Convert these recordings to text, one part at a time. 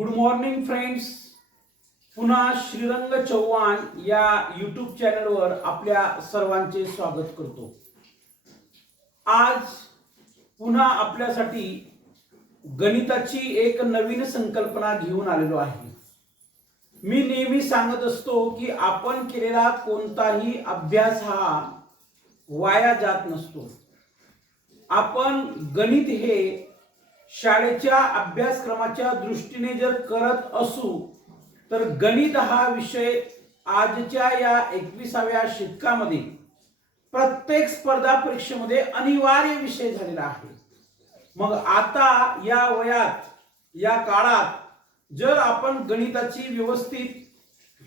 Good morning friends. पुन्हा श्रीरंग चव्हाण या YouTube चॅनलवर आपल्या सर्वांचे स्वागत करतो. आज पुन्हा आपल्यासाठी गणिताची एक नवीन संकल्पना घेऊन आलेलो आहे. मी नेहमी सांगत असतो की आपण केलेला कोणताही अभ्यास हा वाया जात नसतो. आपण गणित हे शाळेच्या अभ्यासक्रमाच्या दृष्टीने जर करत असू तर गणित हा विषय आजच्या या 21व्या शतकामध्ये प्रत्येक स्पर्धा परीक्षेमध्ये अनिवार्य विषय झालेला आहे. मग आता या वयात या काळात जर आपण गणिताची व्यवस्थित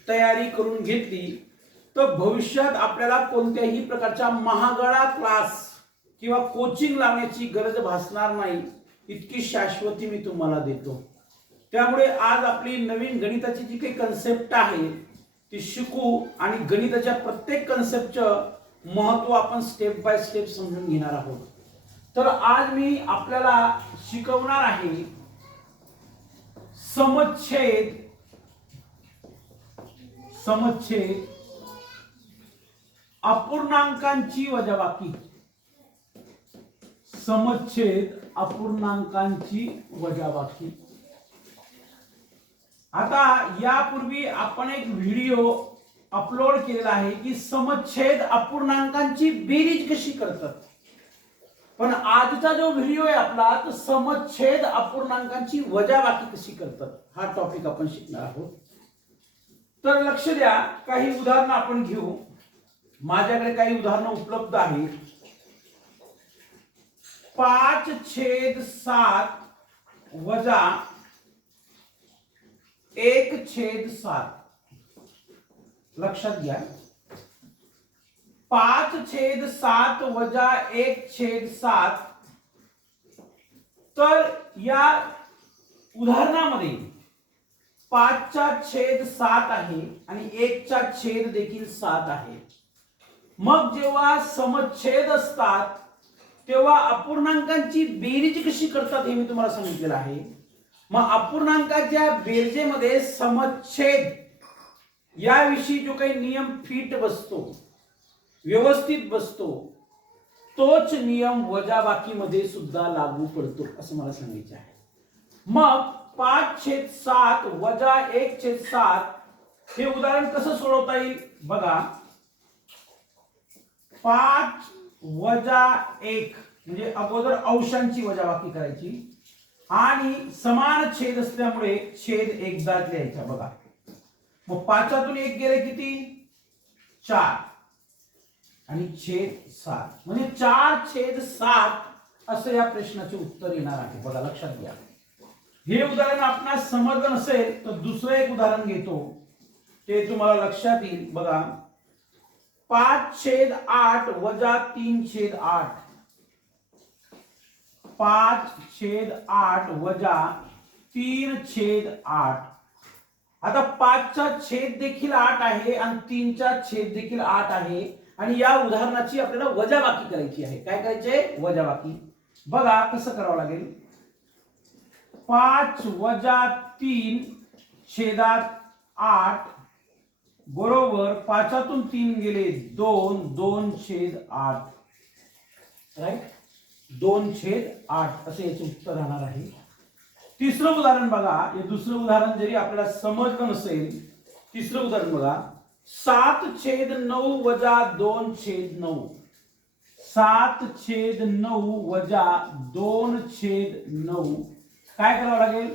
तयारी करून घेतली तर भविष्यात आपल्याला कोणत्याही प्रकारचा महागडा क्लास किंवा कोचिंग लावण्याची गरज भासणार नाही, इतकी शाश्वती मी तुम्हाला देतो. त्यामुळे आज आपली नवीन गणिताची जी काही कन्सेप्ट आहे ती शिकू आणि गणिताच्या प्रत्येक कन्सेप्टचं महत्त्व आपण स्टेप बाय स्टेप समजून घेणार आहोत. तर आज मी आपल्याला शिकवणार आहे समच्छेद अपूर्णांकांची वजाबाकी. समच्छेद अपूर्णांकांची वजाबाकी. आता यापूर्वी आपण एक व्हिडिओ अपलोड केलेला आहे की समच्छेद अपूर्णांकांची बेरीज कशी करतात. पण आजचा जो व्हिडिओ आहे आपला तो समच्छेद अपूर्णांकांची वजाबाकी कशी करतात हा टॉपिक आपण शिकणार आहोत. तर लक्ष द्या, काही उदाहरणं आपण घेऊ. माझ्याकडे काही उदाहरणं उपलब्ध आहेत. 5/7 वजा 1/7. लक्षात घ्या, 5/7 वजा 1/7. तर या उदाहरणामध्ये 5/7 आहे आणि 1/7 देखील 7 आहे. मग जेव्हा समच्छेद असतात तेव्हा अपूर्णांकांची बेरीज कशी करतात हे मी तुम्हाला सांगितलेलं आहे. मग अपूर्णांकाच्या बेरजेमध्ये समच्छेद याविषयी जो काही नियम फिट बसतो, व्यवस्थित बसतो, तोच नियम वजाबाकीमध्ये सुद्धा लागू पडतो असं मला सांगायचं आहे. मग 5/7 वजा 1/7 हे उदाहरण कसं सोडवता येईल बघा. 5 वजा 1 म्हणजे अगोदर अंशांची वजाबाकी करायची आणि समान छेद असल्यामुळे छेद एकदाच लिहायचा. बघा, मग 5तून 1 गेले किती? 4 आणि छेद 7 म्हणजे 4/7 असं या प्रश्नाचे उत्तर येणार आहे. बघा, लक्षात घ्या. हे उदाहरण आपणास समजलं नसेल तर दुसरं एक उदाहरण घेतो, ते तुम्हाला लक्षात येईल. बघा, 5/8 वजा 3/8. 5/8 वजा 3/8. आता 5चा छेद देखील 8 आहे आणि 3चा छेद देखील 8 आहे आणि या उदाहरणाची आपल्याला वजाबाकी करायची आहे. काय करायचे? वजाबाकी. बघा कसं करावं लागेल. 5 वजा 3/8 बरोबर 5तून 3 गेले 2, 2/8. राईट, 2/8 असे याचे उत्तर राहणार आहे. तिसरं उदाहरण बघा. हे दुसरं उदाहरण जरी आपल्याला समजलं नसेल, तिसरं उदाहरण बघा. 7/9 वजा 2/9. 7/9 वजा 2/9. काय करावं लागेल?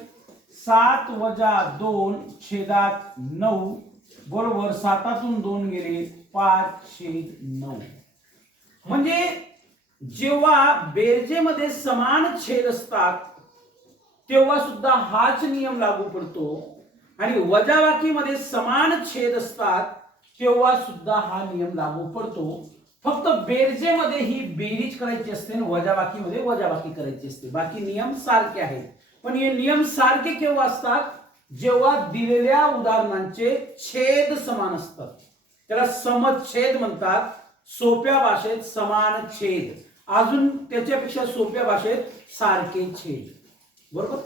7 वजा 2/9 बरोबर 7तून 2 गेले 5/9. म्हणजे जेव्हा बेरजेमध्ये समान छेद असतात तेव्हा सुद्धा हाच नियम लागू पडतो आणि वजाबाकीमध्ये समान छेद असतात तेव्हा सुद्धा हा नियम लागू पडतो. फक्त बेरजेमध्ये ही बेरीज करायची असते आणि वजाबाकीमध्ये वजाबाकी करायची असते. बाकी नियम सारखे आहेत. पण हे नियम सारखे केव्हा असतात? जेव्हा दिलेल्या उदाहरणांचे छेद समान असतात. त्याला समच्छेद म्हणतात. सोप्या भाषेत समान छेद, अजून त्याच्यापेक्षा सोप्या भाषेत सारखे छेद. बरोबर.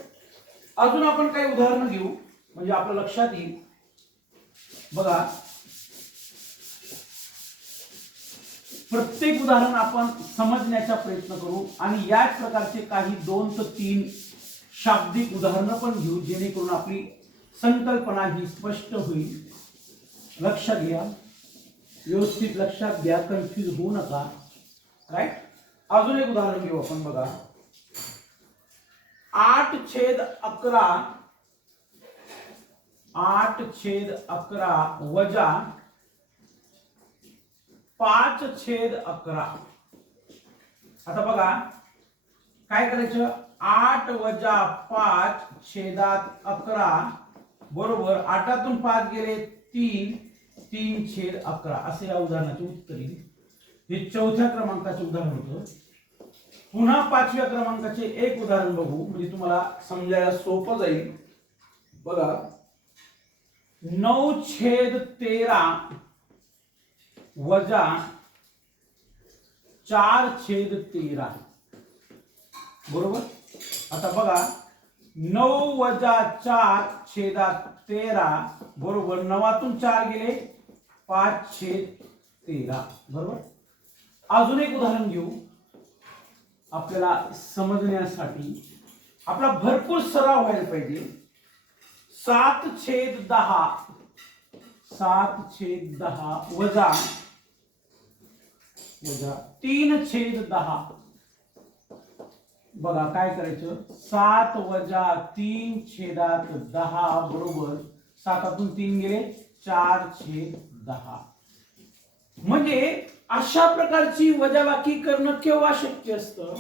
अजून आपण काही उदाहरणं घेऊ म्हणजे आपल्या लक्षात येईल. बघा, प्रत्येक उदाहरण आपण समजण्याचा प्रयत्न करू आणि याच प्रकारचे काही 2 ते 3 शाब्दिक उदाहरणं पण घेऊ, जेणेकरून आपली संकल्पना ही स्पष्ट होईल. लक्षात घ्या, व्यवस्थित लक्षात घ्या, कन्फ्यूज होऊ नका. राईट. अजून एक उदाहरण घेऊ आपण. बघा, 8/11 वजा 5/11. आता बघा काय करायचं, 8 वजा 5/11 बरोबर 8तून 5 गेले 3, 3/11 असे या उदाहरणाचे उत्तर येईल. हे 4थ्या क्रमांकाचे उदाहरण होतं. पुन्हा 5व्या क्रमांकाचे एक उदाहरण बघू म्हणजे तुम्हाला समजायला सोपं जाईल. बघा, 9/13 वजा 4/13 बरोबर. आता बघा, 9 वजा 4/13 बरोबर 9तून 4 गेले 5/13 बरोबर. अजून एक उदाहरण घेऊ आपल्याला समजण्यासाठी. आपला भरपूर सराव व्हायला पाहिजे. 7/10 वजा 3/10. बघा काय करायचं, 7 वजा 3/10 बरोबर 7तून 3 गेले 4/10. म्हणजे अशा प्रकारची वजाबाकी करणं केव्हा शक्य असतं.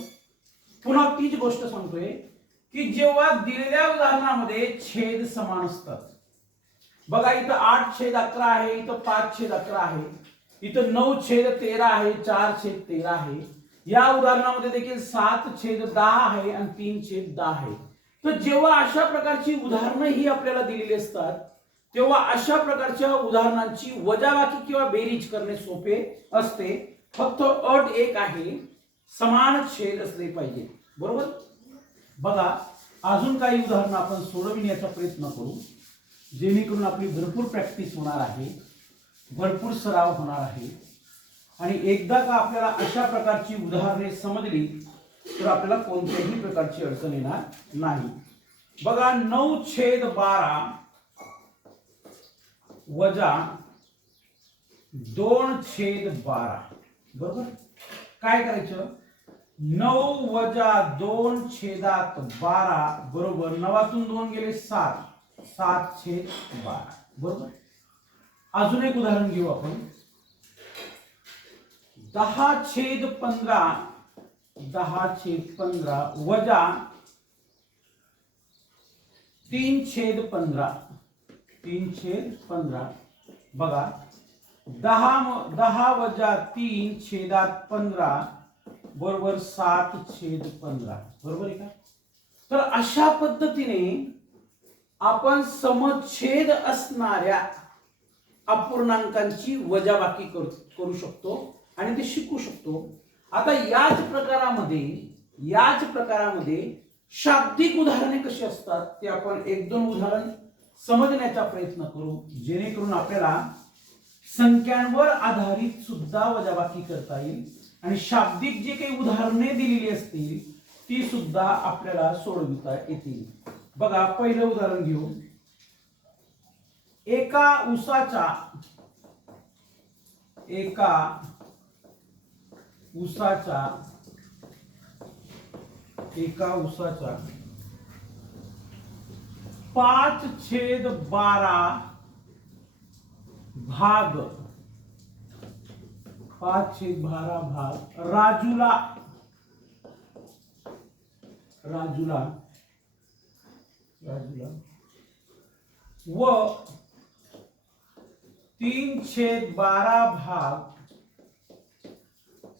पुन्हा तीच गोष्ट सांगतोय की जेव्हा दिलेल्या उदाहरणामध्ये छेद समान असतात. बघा, इथं 8/11 आहे, इथं 5/11 आहे, इथं 9/13 आहे, 4/13 आहे. या उदाहरणामध्ये देखील 7/10 आहे आणि 3/10 आहे. तर जेव्हा अशा प्रकारची उदाहरणं ही आपल्याला दिलेली असतात तेव्हा अशा प्रकारच्या उदाहरणांची वजाबाकी किंवा बेरीज करणे सोपे असते. फक्त अट एक आहे, समान छेद असले पाहिजे बरोबर. बघा, अजून काही उदाहरणं आपण सोडविण्याचा प्रयत्न करू, जेणेकरून आपली भरपूर प्रॅक्टिस होणार आहे, भरपूर सराव होणार आहे. आणि एकदा का आपल्याला अशा प्रकारची उदाहरणे समजली तर आपल्याला कोणत्याही प्रकारची अडचण येणार नाही. बघा, 9/12 वजा 2/12 बरोबर. काय करायचं, 9 वजा 2/12 बरोबर 9तून 2 गेले 7, 7/12 बरोबर. अजून एक उदाहरण घेऊ आपण. 10/15 वजा 3/15. बघा, 10 वजा 3/15 बरोबर 7/15 बरोबर आहे का. तर अशा पद्धतीने आपण समछेद असणाऱ्या अपूर्णांकांची वजाबाकी करू शकतो आणि ते शिकू शकतो. आता याच प्रकारामध्ये शाब्दिक उदाहरणे कशी असतात ते आपण 1-2 उदाहरण समजण्याचा प्रयत्न करू, जेणेकरून आपल्याला संख्यांवर आधारित सुद्धा वजाबाकी करता येईल आणि शाब्दिक जे काही उदाहरणे दिलेली असतील ती सुद्धा आपल्याला सोडविता येतील. बघा, पहिलं उदाहरण घेऊ. एका ऊसाचा 5/12 भाग राजूला व 3/12 भाग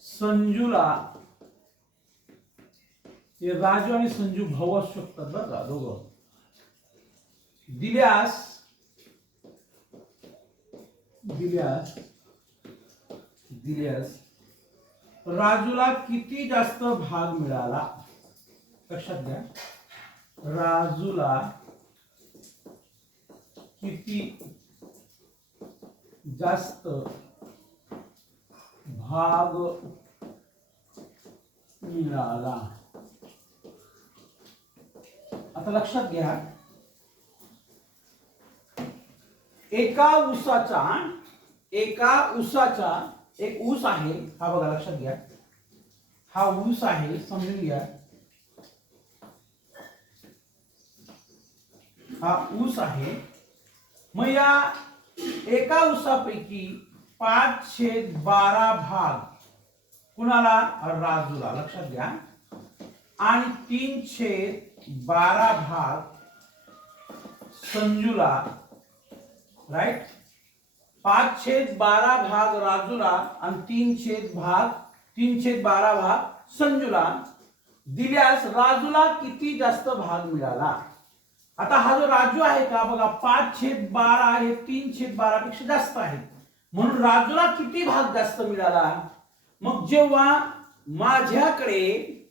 संजूला. हे राजू आणि संजू भाऊ असू शकतात बरं का, दोघं. दिल्यास राजूला किती जास्त भाग मिळाला. लक्षात घ्या, राजूला किती जास्त भाग मिळाला. आता लक्षात घ्या, एका ऊसाचा एक ऊस आहे, हा बघा लक्षात घ्या, हा ऊस आहे, समजून घ्या, हा ऊस आहे. मग या एका ऊसापैकी 5/12 भाग कुणाला? राजूला. लक्षात घ्या. आणि 3/12 भाग संजूला. राईट. 5/12 भाग राजूला आणि 3/12 भाग संजूला दिल्यास राजूला किती जास्त भाग मिळाला? आता हा जो राजू आहे का बघा, 5/12 हे 3/12 पेक्षा जास्त आहे, म्हणून राजूला किती भाग जास्त मिळाला? मग जेव्हा माझ्याकडे,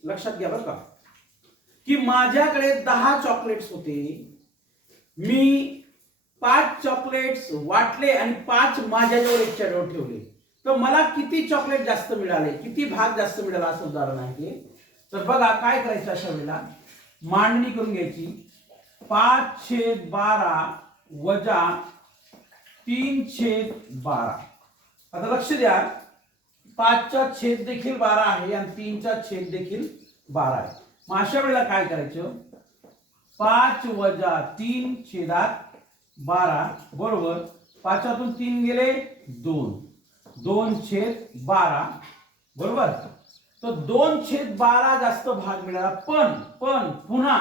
लक्षात घ्या बरं का, की माझ्याकडे 10 चॉकलेट्स होते, मी 5 चॉकलेट्स वाटले आणि 5 माझ्याजवळ एकच्याजवळ ठेवले, तर मला किती चॉकलेट जास्त मिळाले, किती भाग जास्त मिळाला असं उदाहरण आहे. तर बघा काय करायचं, अशा वेळेला मांडणी करून घ्यायची. 5/12 वजा 3/12. आता लक्ष द्या, 5चा छेद देखील 12 आहे आणि 3चा छेद देखील 12 आहे. मग अशा वेळेला काय करायचं, 5 वजा 3/12 बरोबर 5तून 3 गेले 2, 2/12 बरोबर. तर 2/12 जास्त भाग मिळाला. पण पुन्हा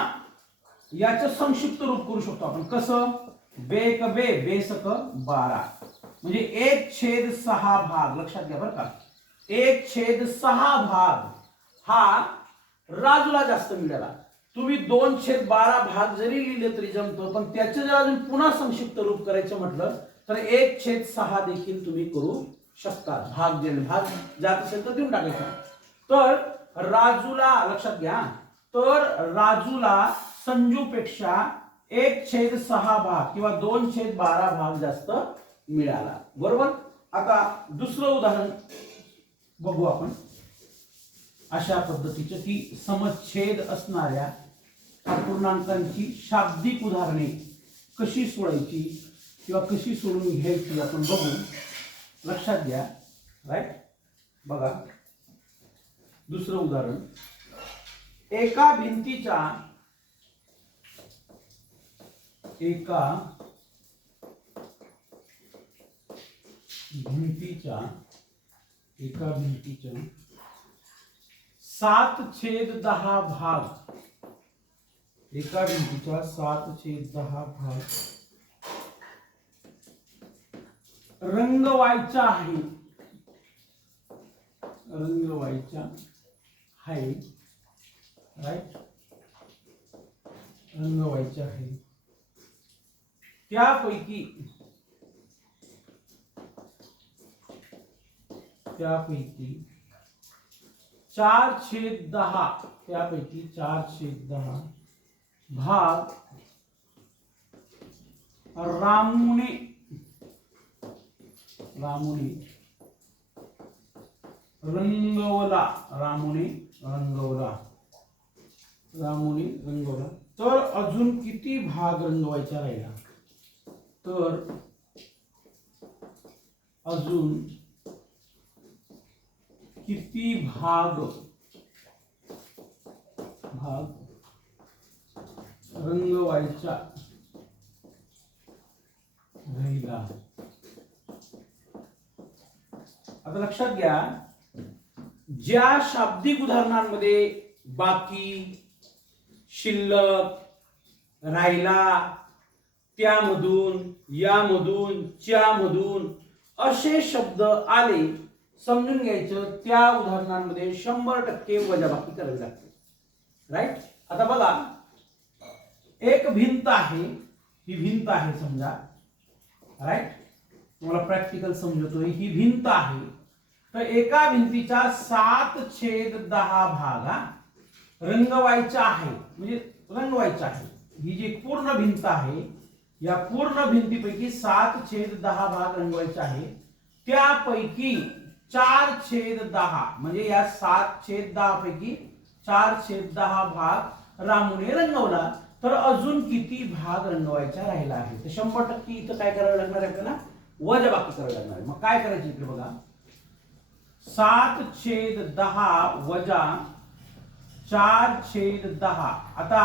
याचं संक्षिप्त रूप करू शकतो आपण. कसं? बेक बे बेसक 12 म्हणजे 1/6 भाग. लक्षात घ्या बरं का, 1/6 भाग हा राजूला जास्त मिळाला. तुम्ही 2/12 भाग जरी लिहिले तरी जमतो, पण त्याचे जर अजून पुन्हा संक्षिप्त रूप करायचं म्हटलं तर 1/6 देखील तुम्ही करू शकता. भाग जात असेल तर देऊन टाकायचा. तर राजूला, लक्षात घ्या, तर राजूला संजूपेक्षा 1/6 भाग किंवा 2/12 भाग जास्त मिळाला. बरोबर. आता दुसरं उदाहरण बघू आपण अशा पद्धतीचे, की समच्छेद असणाऱ्या अपूर्णांकांची शाब्दिक उदाहरणे कशी सोडायची किंवा कशी सोडून घ्यायची आपण बघू. लक्षात घ्या. राईट. बघा दुसरं उदाहरण, एका भिंतीच्या एका भिंतीच्या 7/10 भाग, एका भिंतीच्या 7/10 भाग रंगवायचा आहे. राईट. रंगवायचा आहे. त्यापैकी 4/10 भाग रामूने रंगवला. तर अजून किती भाग रंगवायचा राहिला? तर अजून किती भाग रंगवायचा राहिला? आता लक्षात घ्या, ज्या शाब्दिक उदाहरणांमध्ये बाकी, शिल्लक, राहिला, त्यामधून, यामधून, च्यामधून असे शब्द आले, समजून घ्यायचं त्या उदाहरणांमध्ये 100% वजाबाकी करावी लागते. राईट. आता बघा, एक भिंत आहे, ही भिंत आहे समजा. राईट. तुम्हाला प्रॅक्टिकल समजतोय. ही भिंत आहे. तर एका भिंतीचा 7/10 भाग रंगवायचा आहे. म्हणजे रंगवायचा आहे. ही जी पूर्ण भिंत आहे या पूर्ण भिंतीपैकी 7/10 भाग रंगवायचा आहे. त्यापैकी 4/10 म्हणजे या 7/10 पैकी 4/10 भाग रामूने रंगवला. तर अजून किती भाग रंगवायचा राहिला आहे? तर 100% इथं काय करावं लागणार आहे आपल्याला? वजाबाकी करावं लागणार आहे. मग काय करायचं इथे बघा, 7/10 वजा 4/10. आता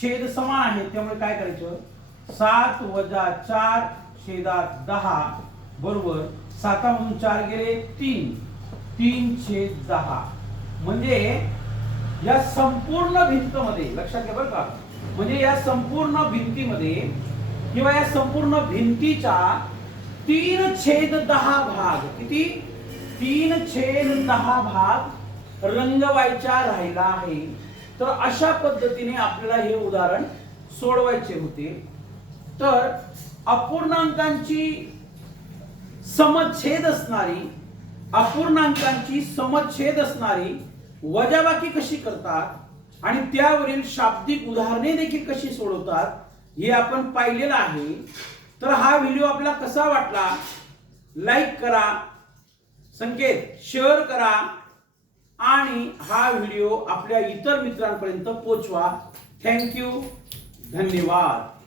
छेद समान आहे त्यामुळे काय करायचं, 7 वजा 4/10 बरोबर 7 मधून 4 गेले 3, 3/10. म्हणजे या संपूर्ण भिंतमध्ये लक्षात घ्या बरं का, म्हणजे या संपूर्ण भिंतीमध्ये किंवा या संपूर्ण भिंतीचा 3/10 भाग, किती? 3/10 भाग रंगवायचा राहिला आहे. तर अशा पद्धतीने आपल्याला हे उदाहरण सोडवायचे होते. तर अपूर्णांकांची समच्छेद असणारी वजाबाकी कशी करतात आणि त्यावरील शाब्दिक उदाहरणे देखील कशी सोडवतात हे आपण पाहिलेलं आहे. तर हा व्हिडिओ आपल्याला कसा वाटला? लाईक करा, संकेत शेअर करा आणि हा व्हिडिओ आपल्या इतर मित्रांपर्यंत पोहोचवा. थँक्यू, धन्यवाद.